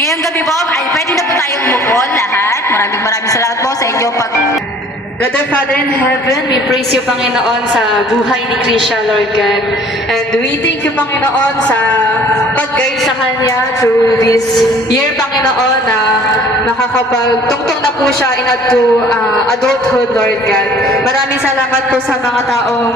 Ngayong gabi po, ay pwede na po tayong umupo lahat. Maraming salamat po sa inyong God our Father in heaven, we praise you, Panginoon, sa buhay ni Krisha, Lord God. And we thank you, Panginoon, sa pag-guide sa kanya through this year, Panginoon, na nakakapagtungtong na po siya into adulthood, Lord God. Maraming salamat po sa mga taong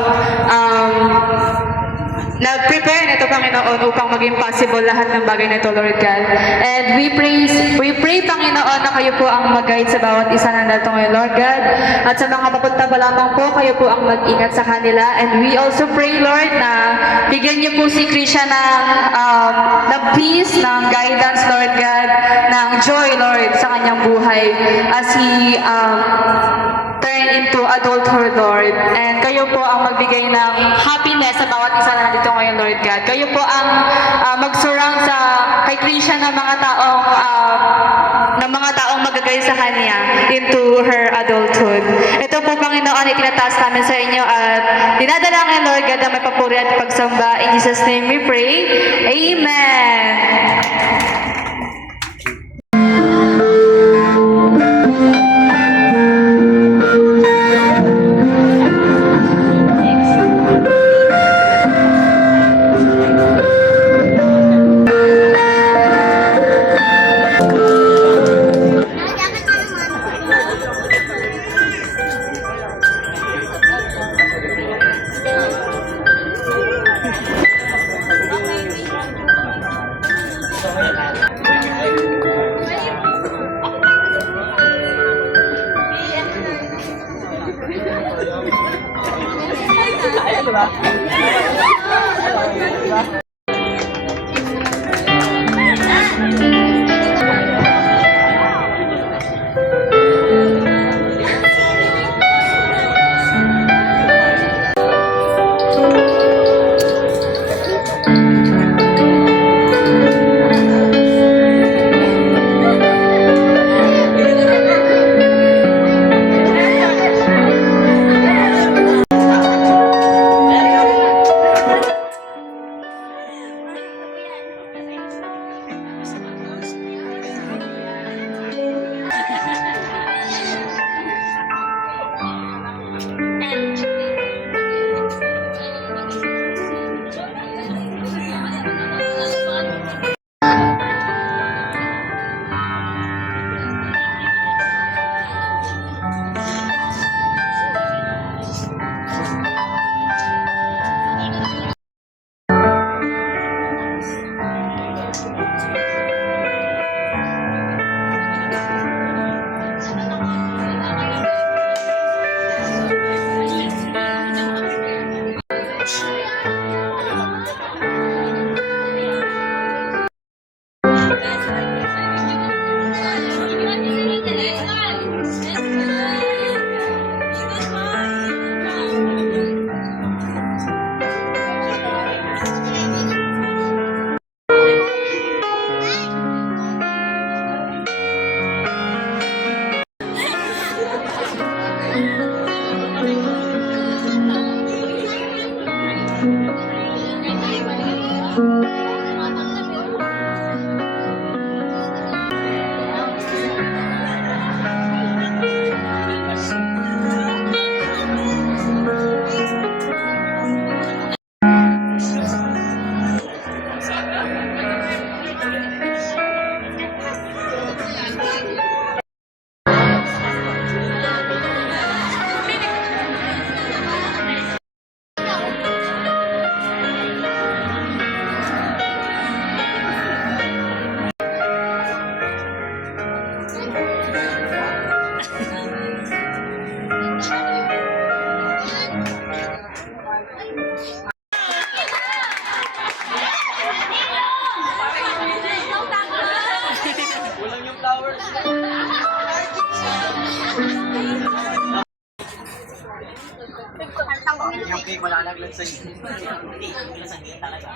nag-prepare nito, Panginoon, upang maging possible lahat ng bagay nito, Lord God. And we pray, Panginoon, na kayo po ang mag-guide sa bawat isa na nandito ngayon, Lord God. At sa mga papunta pa lamang po, kayo po ang mag-ingat sa kanila. And we also pray, Lord, na bigyan niyo po si Krisha ng peace, ng guidance, Lord God, ng joy, Lord, sa kanyang buhay as he turn into adulthood, Lord. And kayo po ang magbigay ng happiness sa bawat isa na nandito ngayon, Lord God. Kayo po ang mag-surround kay Krisha ng mga taong magagay sa kanya into her adulthood. Ito po, Panginoon, itinataas namin sa inyo at dinadalangin, Lord God, ang may papuri at pagsamba. In Jesus' name we pray. Amen. Yung cake wala naglag sa hindi. Hindi sa talaga.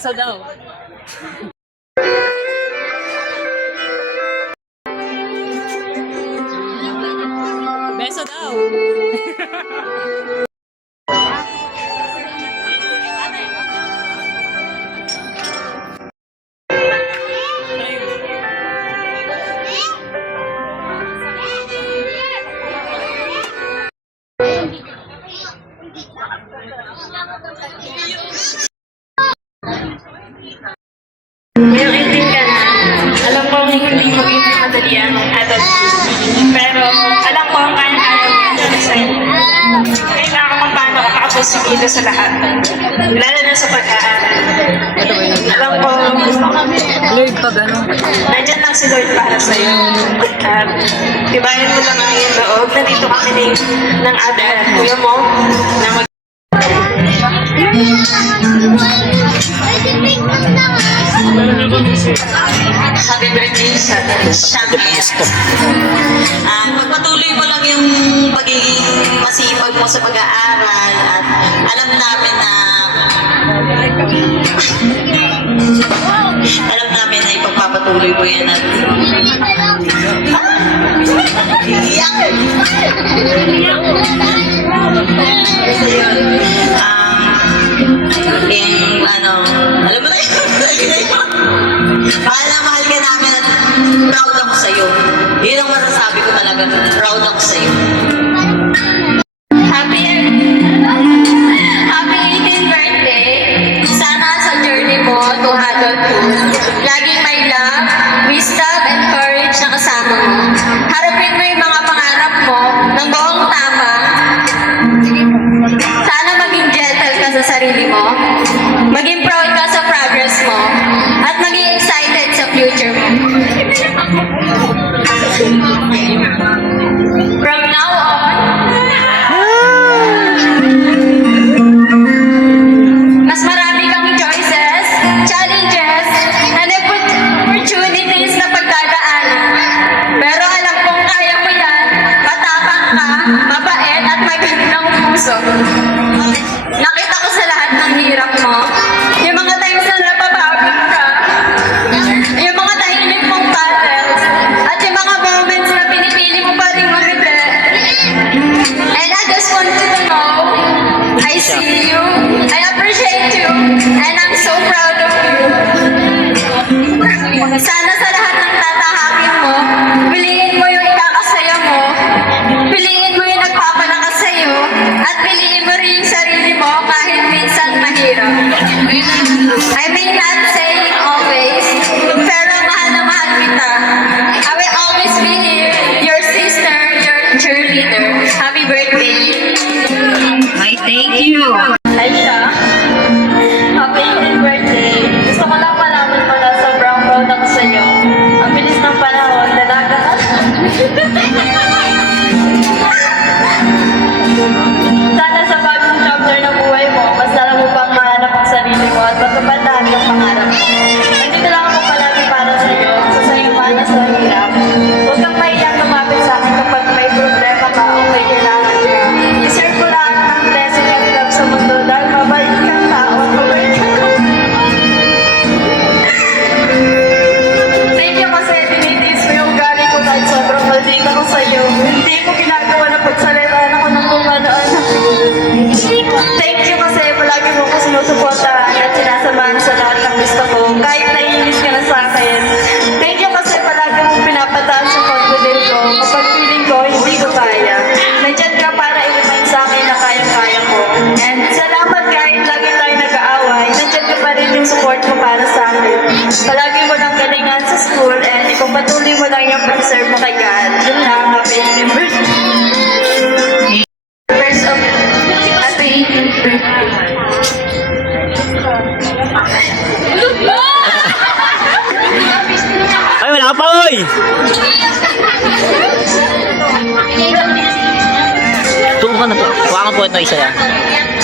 Beso daw. Beso daw. Ngayong 18 ka na, alam ko hindi maging madali ang adulthood. Pero alam ko ang kaya-kaya mo yan sa kailangan kung paano ka makapusigido sa lahat. Lalo na sa pag-aaral. Alam ko, Lord, pag ano? nandyan lang si Lord para sa'yo. At tibayan mo lang ang iyong loob. Nandito kami ng ate at kuya mo na Happy birthday sa Shangit. Pagpatuloy mo lang yung pagiging masipag mo sa pag-aaral at alam namin na ipagpapatuloy mo yan at iyak! So yun, alam mo na yun, mahal na mahal ka namin at proud ako sa'yo. Yun ang masasabi ko talaga, proud ako sa'yo. Happy 18th birthday! Sana sa journey mo to adulthood, laging may love, wisdom, and courage na kasama mo. Harapin mo yung mga pangarap mo ng buong tama. Sana maging gentle ka sa sarili mo, maging proud ka sa progress mo, at maging excited sa future mo. From now on, mas marami kang choices, challenges, and opportunities na pagdadaanan. Pero alam kong kaya mo yan, matapang ka, mabait, at magandang puso. Nakita ko sa lahat ng hirap mo, yung mga times na napapagod ka, yung mga tahimik mong battles, at yung mga moments na pinipili mo pa rin mamiti. And I just want you to know, I see you, I appreciate you, and I'm so proud of you. Sana sa lahat ng tatahakin mo, piliin mo yung ikakasaya mo, piliin mo yung nagpapalakas sa'yo, at piliin mo rin yung sarili mo kahit minsan mahirap. I may not say it always, pero mahal na mahal kita. I will always be here, your sister, your cheerleader. Happy birthday! Ay, thank you! Hi siya. Happy 18th birthday. Gusto ko lang malaman mo na sobrang proud ako sa'yo. Ang bilis ng panahon, dalaga ka. Sana sa bagong chapter ng buhay mo, mas alam mo pang mahanap ang sarili mo at matupad yung pangarap mo. Nandito lang ako palagi para sa'yo, sa sa'yo mana sa hirap. Huwag kang mahiyang lumapit sa akin kapag may problema ka o may kailangan ka. Deserve ko lahat ng blessing at love sa mundo dahil mabait kang tao at mabait kang Thank you kasi tinitis mo yung ugali ko kahit sobrang maldita ko sa'yo. Hindi ko ginagawa na pagsalitaan ako ng kung ano-ano. Thank you kasi palagi mo ko sinusuportahan at sinasamahan sa lahat ng gusto ko kahit naiinis ka na sa akin. Thank you kasi palagi mong pinapataas yung confidence ko kapag feeling ko hindi ko kaya. Nandiyan ka para i-remind sa akin na kayang-kaya ko. And salamat kahit lagi tayo nag-aaway, nandiyan ka pa rin yung support mo para sa akin. Palagi mo lang galingan sa school and ipagpatuloy mo lang yung pag-serve mo kay God. Yun lang, happy 18th birthday. First of happy 18th birthday. Ay, wala ka pa, oy! Tuwa ka na to. Kuha ka po ito isa yan.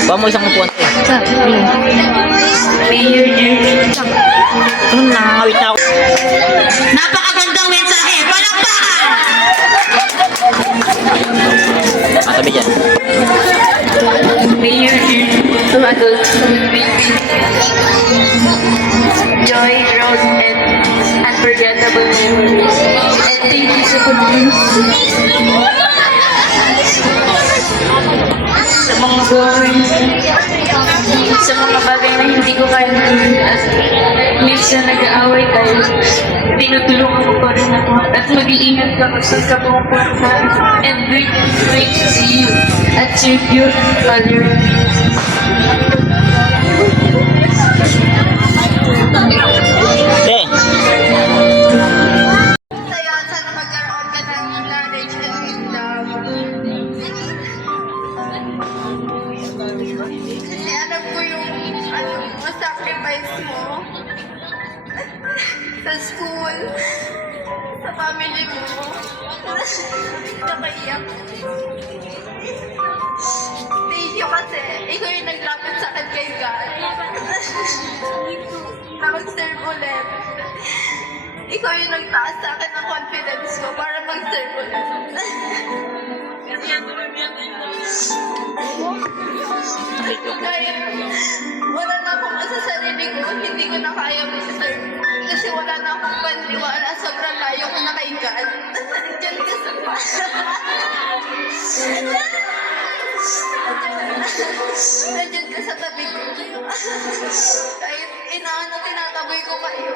Kuha mo isang upuan ito. Nakakawit na ako. Napakagandang mensahe! Palakpakan! Sabi dyan. May year to adulthood. sa mga bagay na hindi ko kaya at minsan nag-aaway tayo. Tinutulungan ko pa rin ako at mag-iingat ka kung saan ka pupunta. And great to see you at your beautiful color. Te, Sa'yo, sana magkaroon ka ng knowledge and wisdom. Kasi alam ko yung sacrifice mo sa school, sa family mo. Nakaiyak. Thank you kasi ikaw yung naglapit sa akin kay God. Na mag-serve ulit. Ikaw yung nagtaas sa akin ng confidence ko para mag-serve ulit. Kahit wala na akong asa sa sarili ko, hindi ko na kaya mag-serve. Kasi wala na akong panliwala, sobrang layo ko na kay God. Diyan ka sa Nandiyan ka sa tabi ko. Kahit tinataboy ko kayo.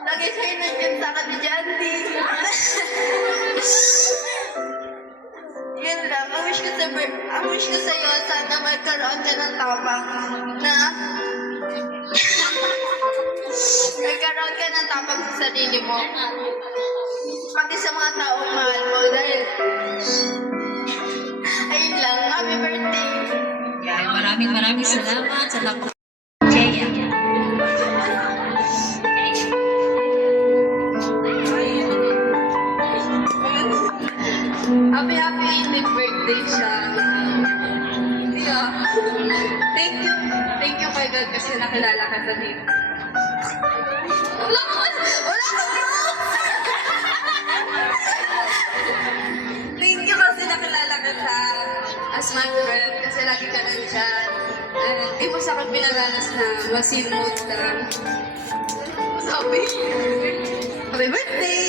Lagi kayo nandiyan sa akin ni Jandy. Yun lang. Ang wish ko sa'yo, sana magkaroon ka ng tapang na magkaroon ka ng tapang sa sarili mo. Pati sa mga taong mahal mo. Dahil ayun lang. Happy birthday. Maraming salamat sa lahat. Happy 18th birthday siya. Yeah. Thank you kay God kasi nakilala ka sa dito. Wala ko Thank you kasi nakilala ka sa as my friend kasi lagi ka nandyan. Di mo sa akin pinaranas na masinmod lang. Sabi, happy birthday!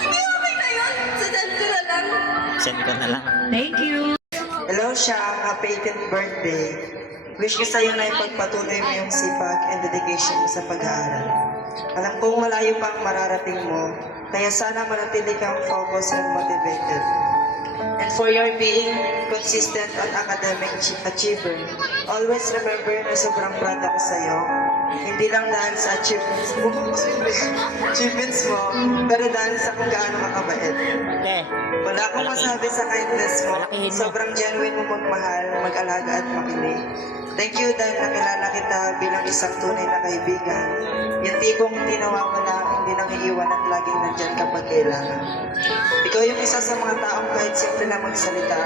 Hindi okay na yun. Sundan ko na lang. send ko na lang. Hello, Shang. Happy 18th birthday. Wish ko sa'yo na ipagpatuloy mo yung sipag and dedication mo sa pag-aaral. Alam kong malayo pa ang mararating mo, kaya sana manatili kang focused and motivated. And for your being consistent on academic achiever, always remember na sobrang proud ako sa'yo. Hindi lang dahil sa achievements mo, pero dahil sa kung gaano ka kabait. Te, Wala akong masabi sa kindness mo. Sobrang genuine mo magmahal, mag-alaga at makinig. Thank you dahil nakilala kita bilang isang tunay na kaibigan. Yung tipong hindi nawawala, hindi nang iiwan at laging nandyan kapag kailangan. Ikaw yung isa sa mga taong kahit simple lang magsalita,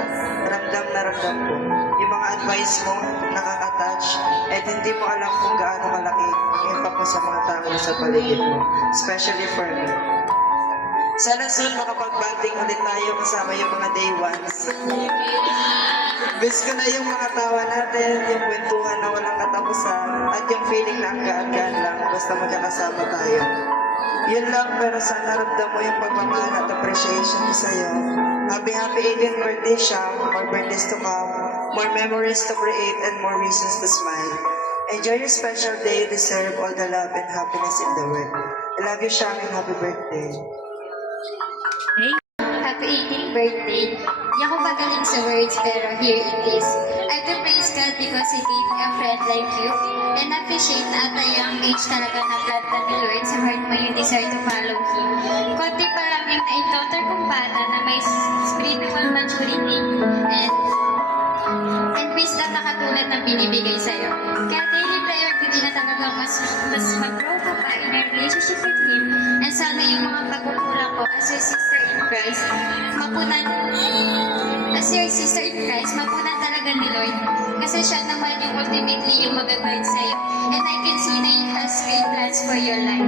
ramdam na ramdam ko. Yung mga advice mo, nakaka-touch, at hindi mo alam kung gaano kalaki yung impact mo sa mga tao sa paligid mo, especially for me. Sana soon makapag-banding ulit tayo kasama yung mga day ones. Miss ko na yung mga tawa natin, yung kwentuhan na walang katapusan, at yung feeling na ang gaan-gaan lang basta magkakasama tayo. Yun lang, pero sana ramdam mo yung pagmamahal at appreciation ko sa'yo. Happy 18th birthday siya, more birthdays to come, more memories to create, and more reasons to smile. Enjoy your special day, you deserve all the love and happiness in the world. I love you, Shang, and happy birthday. Happy 18th birthday. Di ako magaling sa words, pero here it is. I do praise God because He gave me a friend like you. And appreciate na at a young age talaga na-planta ni Lord sa heart mo you desire to follow Him. Konti pa lang yung na-encounter kong bata na may spiritual maturity and wisdom na katulad ng binibigay sa'yo. Kaya daily prayer ko din na talagang mas mag-grow ka pa in a relationship with Him. And sana yung mga pagkukulang ko as your sister in Christ, mapunan talaga ni Lord. Kasi siya naman yung ultimately yung mag-guide sa'yo. And I can see na He has great plans for your life.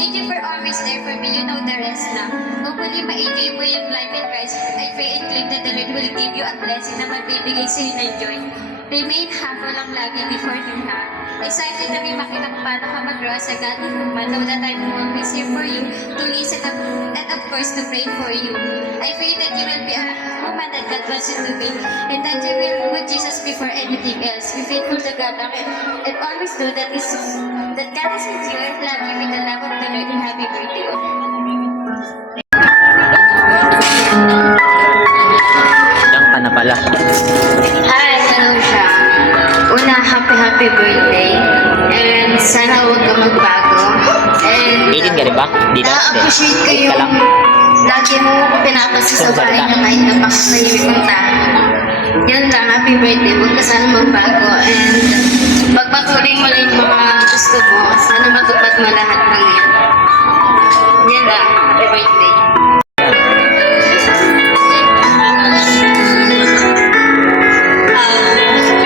Thank you for always there for me. You know the rest na. Hopefully, ma-enjoy mo yung life in Christ. I pray and claim that the Lord will give you a blessing na magbibigay sa'yo ng joy. Remain humble lang lagi before Him, ha? Excited na may makita kung paano ka mag-grow as a godly woman. Know that I'm always here for you to listen up of course, to pray for you. I pray that you will be a woman that God wants you to be, and that you will put Jesus before anything else. Be faithful to God, and always know that God is with you and love you with the love of the Lord, and happy birthday. Diyan ka na pala. Hi, hello siya. Una, happy birthday. And sana huwag ka magbago. And 18 ka rin ba? Dito? na-appreciate ko Wait ka lang. yung lagi mo pinapasa sa bahay niyo kahit napakasahimik ng tao. Yan lang, happy birthday. Huwag ka sana magbago. And pagpatuloy mo lang yung mga gusto mo. Sana matupad mo lahat ng yan. Yan lang, happy birthday.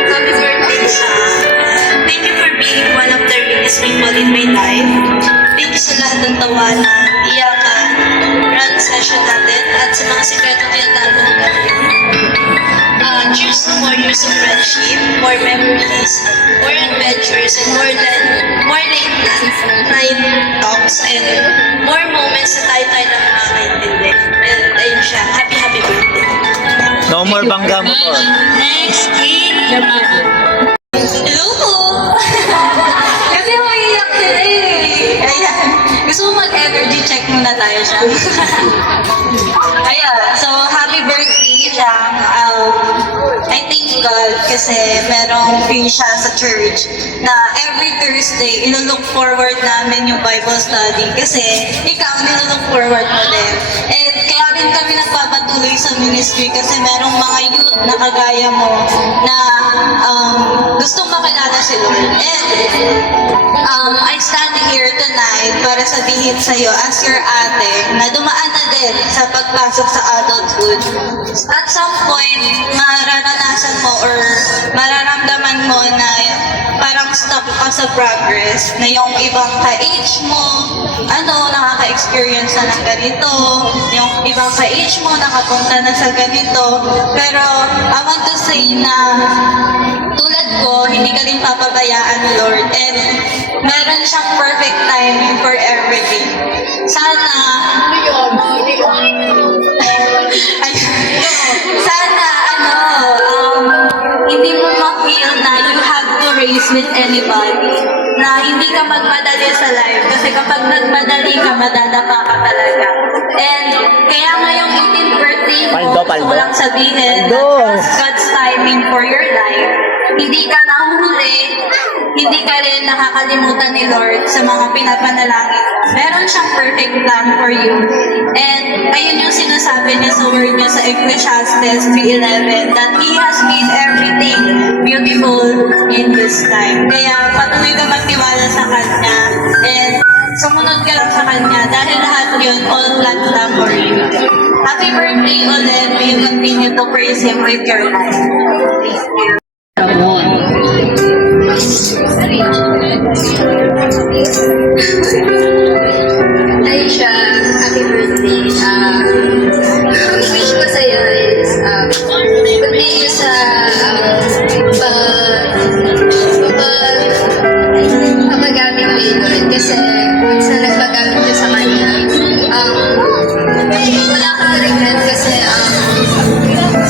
Happy birthday, Sha. Thank you for being one of the realest people in my life. Thank you sa lahat ng tawanan, iyakan, run session natin, at sa mga sikretong tinatago natin. Cheers to more years of friendship, more memories, more adventures, and more late night talks, and more moments na tayo na makakaintindi. And ayun siya, happy birthday. No more bangga mo po. Next is hello po! Kasi maiiyak sila eh. Ayan. Gusto mo mag-energy check muna tayo siya. Ayan. So, happy birthday siya. I thank God kasi merong free siya sa church na every Thursday, ino-look forward namin yung Bible study kasi ikaw, nilo-look forward mo din. And kaya rin kami nagpapatuloy sa ministry kasi merong mga youth na kagaya mo na gustong makilala si Lord. And I stand here tonight para sabihin sa'yo as your ate na dumaan na din sa pagpasok sa adulthood. At some point, mararanasan mo or mararamdaman mo na parang stop ka sa progress, na yung ibang ka-age mo, nakaka-experience na ng ganito, yung ibang ka-age mo, nakapunta na sa ganito. Pero I want to say na tulad ko, hindi ka rin papabayaan ni Lord. And meron siyang perfect timing for everything. Sana, hindi mo ma-feel na you have to race with anybody. Na hindi ka magmadali sa life. Kasi kapag nagmadali ka, madadapa ka talaga. And kaya ngayong 18th birthday mo, gusto ko lang sabihin na trust God's timing for your life. Hindi ka nahuhuli, hindi ka rin nakakalimutan ni Lord sa mga pinapanalangin. Meron siyang perfect plan for you. And ayun yung sinasabi niya sa word niya sa Ecclesiastes 3:11 that He has made everything beautiful in this time. Kaya patuloy ka magtiwala sa Kanya and sumunod ka lang sa Kanya dahil lahat yun all plans lang for you. Happy birthday ulit. May you continue to praise Him with your life. Thank you. Aisha, happy birthday. Ang wish ko sa'yo is continue sa pagpagamit kay Lord. Kasi once na nagpagamit ka sa Kanya, wala kang regret kasi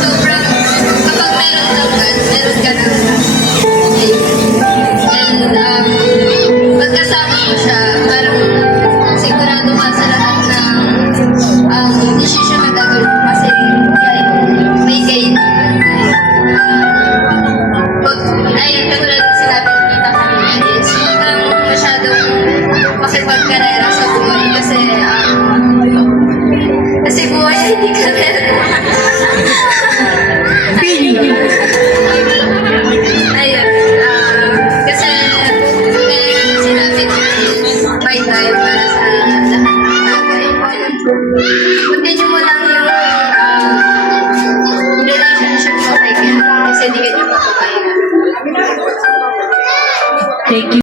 sobrang kapag meron kang God, meron ka ng and pagkasama mo siya, parang sigurado ka sa lahat ng decision na gagawin mo kasi may guide. Ayun, katulad ng sinabi ng tita kanina is huwag kang masyadong makipagkarera sa buhay kasi buhay ay hindi karera. Ayun, kasi kaya nga sinabi ko, may time para sa lahat ng bagay. Continue mo lang yung relationship mo kay God kasi hindi ka niya mapapayagan. Thank you.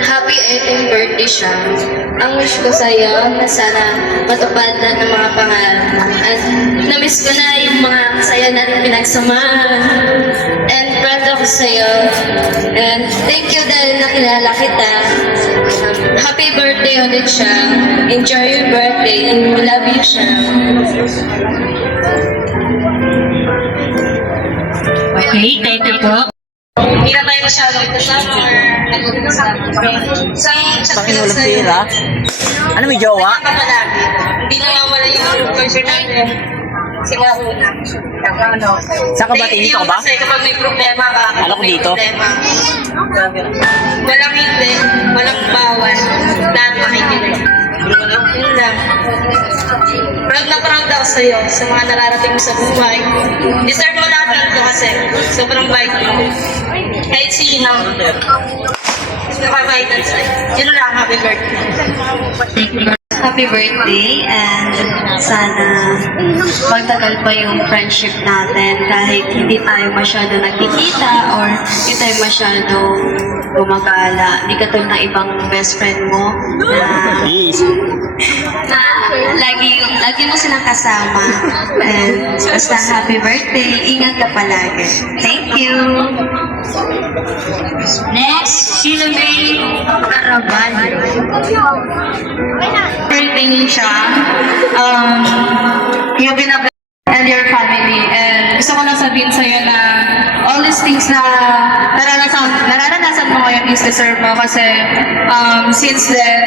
Happy 18th birthday siya. Ang wish ko sa'yo na sana matupad na ng mga pangalan mo at na Namiss ko na yung mga saya natin pinagsamahan. And proud ako sa'yo. And thank you dahil nakilala kita. Happy birthday ulit siya. Enjoy your birthday. We love you siya. Okay, thank you po. Hindi na tayo masyadong kasama or nag-usap. Isang chat ko lang Pakinulang sa'yo. pera. Ano, may jowa? Ka palagi. Hindi nawawala yung culture natin. Simula una. Saan ka ba? Dito ka ba? Kasi kapag may problema ka, Alam ko may dito. problema. Walang hindi, walang bawal. Lahat makikinig. Yun lang. Proud na proud ako sa'yo sa mga nararating mo sa buhay. Deserve mo lahat ng ito kasi sobrang bait mo. Kahit sino. Nakabaitan sa'yo. Yun lang, happy birthday. Happy birthday and sana magtagal pa yung friendship natin kahit hindi tayo masyado nagkikita or hindi tayo masyado gumagala. Hindi ka tulad ng ibang best friend mo na Please. lagi mo silang kasama. And basta happy birthday. Ingat ka palagi. Thank you. Next, Shilomay Caraballo. Birthday siya. You've been a and your family. And gusto ko lang sabihin sa'yo na all these things na nararanasan mo ngayon is deserve mo kasi since then,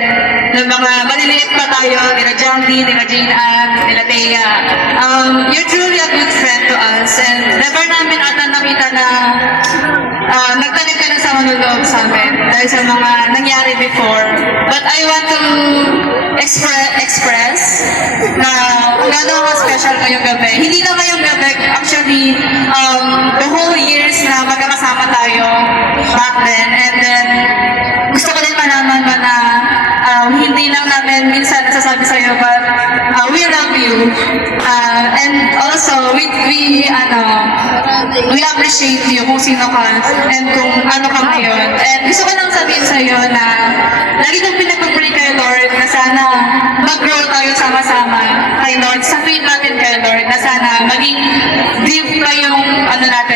ng mga maliliit pa tayo, nila Jambi, nila Jane Ann, nila Thea, you're truly a good friend to us and never namin ata nakita na nagtanim ka ng sama ng loob sa amin dahil sa mga nangyari before. But I want to express na kung gano'n ka special ngayong gabi. Hindi na ngayong gabi, actually, the whole years na magkakasama tayo back then. And then, gusto ko din malaman mo na hindi lang namin minsan nasasabi sa'yo, but we love you. And also, we appreciate you kung sino ka and kung ano ka ngayon. And gusto ko lang sabihin sa'yo na lagi kong pinag-pray kay Lord na sana mag-grow tayo sama-sama kay Lord. Sa faith natin kay Lord na sana maging deep pa yung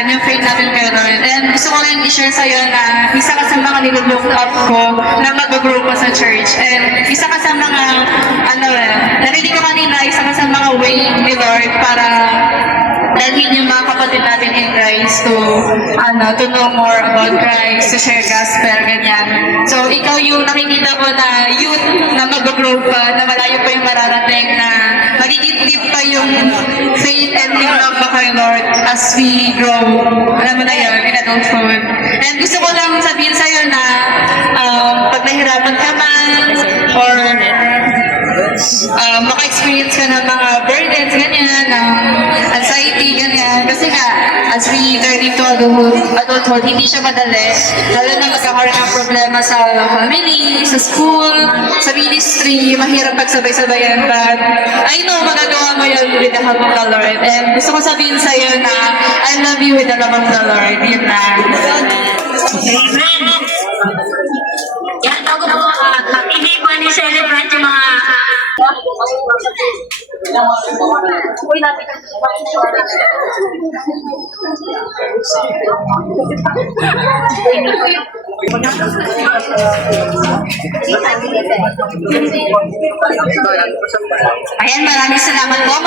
yung faith natin kay Lord. And gusto ko rin i-share sa'yo na isa ka sa mga nilook up ko na mag-grow pa sa church. And isa ka sa mga narinig ko kanina, isa ka sa mga way ni Lord para dalhin yung mga kapatid natin in Christ to know more about Christ, to share gospel, ganyan. So, ikaw yung nakikita ko na youth na mag-grow pa, na malayo pa yung mararating, na magiging deep pa yung faith and yung love pa kay Lord as we grow. Alam mo na yun, in adulthood. And gusto ko lang sabihin sa'yo na pag nahirapan ka man, or maka-experience ka ng mga burdens, ganyan, anxiety, ganyan. Kasi nga, as we turn into adulthood, hindi siya madali. Lalo na magkakaroon ng problema sa family, sa school, sa ministry, mahirap pagsabay-sabayan. But I know, magagawa mo yun with the help of the Lord. And gusto ko sabihin sa'yo na I love you with the love of the Lord. Yun na. Amen. Yan, bago po, hindi po ni-celebrate yung mga Ayan, maraming salamat po.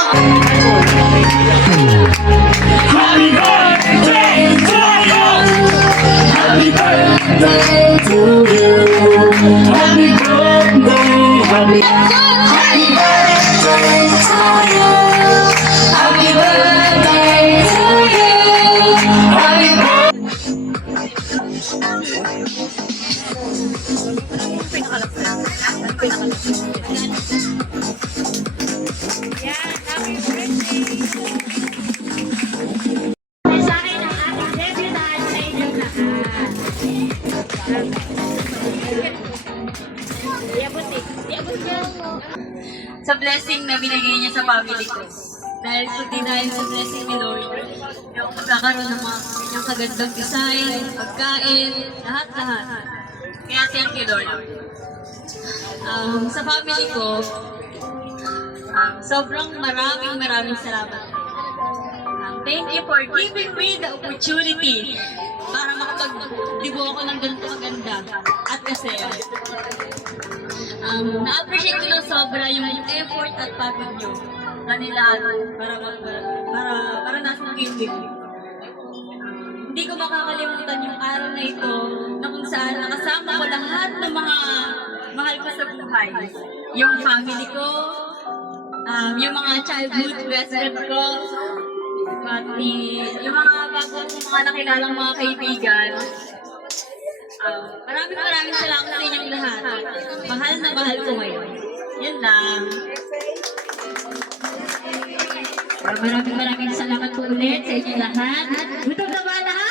Sa blessing na binigay niya sa family ko. Dahil sa blessing ni Lord, yung magkakaroon ng mga kanyang kagandang design, pagkain, lahat-lahat. Kaya thank you, Lord. Sa family ko, sobrang maraming salamat. Thank you for giving me the opportunity para makapag-dibo ako ng ganito maganda at masaya. Na-appreciate ko ng sobra yung effort at pagod nyo kanila para nasa kilig. Hindi ko makakalimutan yung araw na ito na kung saan nakasama ko lahat ng mga mahal ko sa buhay. Yung family ko, yung mga childhood best friend ko, pati yung mga bago kong mga nakilalang mga kaibigan. Maraming salamat sa inyong lahat. Mahal na mahal ko ngayon. Yan lang. Maraming salamat po ulit sa inyong lahat. Gutom na ba lahat?